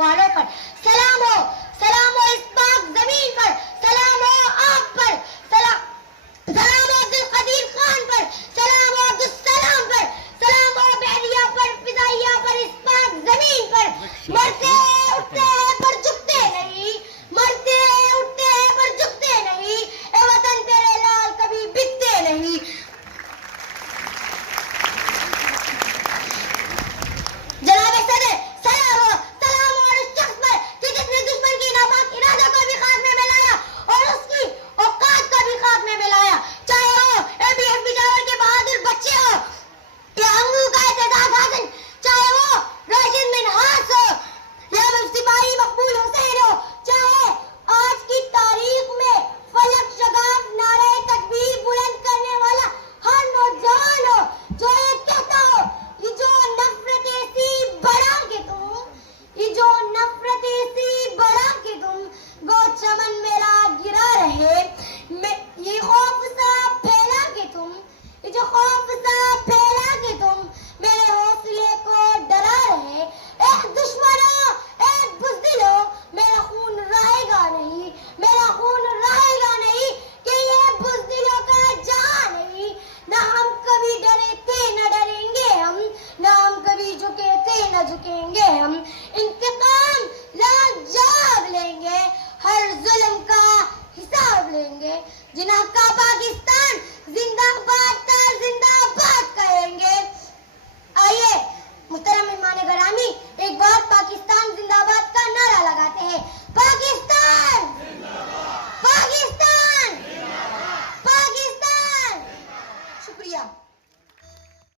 वालों पर, सलाम हो इस पाक जमीन पर, सलाम हो आप पर, सलाम हो अब्दुल कदीर खान पर, सलाम हो अब्दुल सलाम पर, सलाम हो बहरिया पर, फिजाइया पर, इस पाक जमीन पर। मरते उठते हैं पर झुकते नहीं, मरते उठते हैं पर झुकते नहीं, ए वतन तेरे लाल कभी बिकते नहीं। जनाब सदर, सलाम हो उस शख्स पर कि जिसने दुश्मन की नापाक इरादा को भी खात्मे में लाया और उसकी औकात को भी खात्मे में लाया। चाहे हो एबीएफ बिजावर के बहादुर बच्चे हो या अंगू का एतजाज हासन, चाहे वो राशिद मिन्हास हो या सिपाही मकबूल हुसैन हो, चाहे आज की तारीख में फलक शगाफ नारे तकबीर बुलंद करने वाला हर नौजवान हो जो ये कहता हो ये जो नफरतें सी बढ़ा के तुम, ये जो नफरतें सी बढ़ा के तुम गो चमन मेरा गिरा रहे, ये खौफ सा फैला के तुम, ये जो खौफ सा फैला के तुम मेरे हौसले को डरा रहे। ए दुश्मनों, ए बुज़दिलों, मेरा खून रहेगा नहीं, मेरा खून रहेगा नहीं कि ये बुज़दिलों का जहां नहीं। ना हम कभी डरे थे न डरेंगे हम, ना हम कभी झुके थे न झुकेंगे हम। इंतकाम लाजवाब लेंगे, हर जुल्म का हिसाब लेंगे। जिन्हा का पाकिस्तान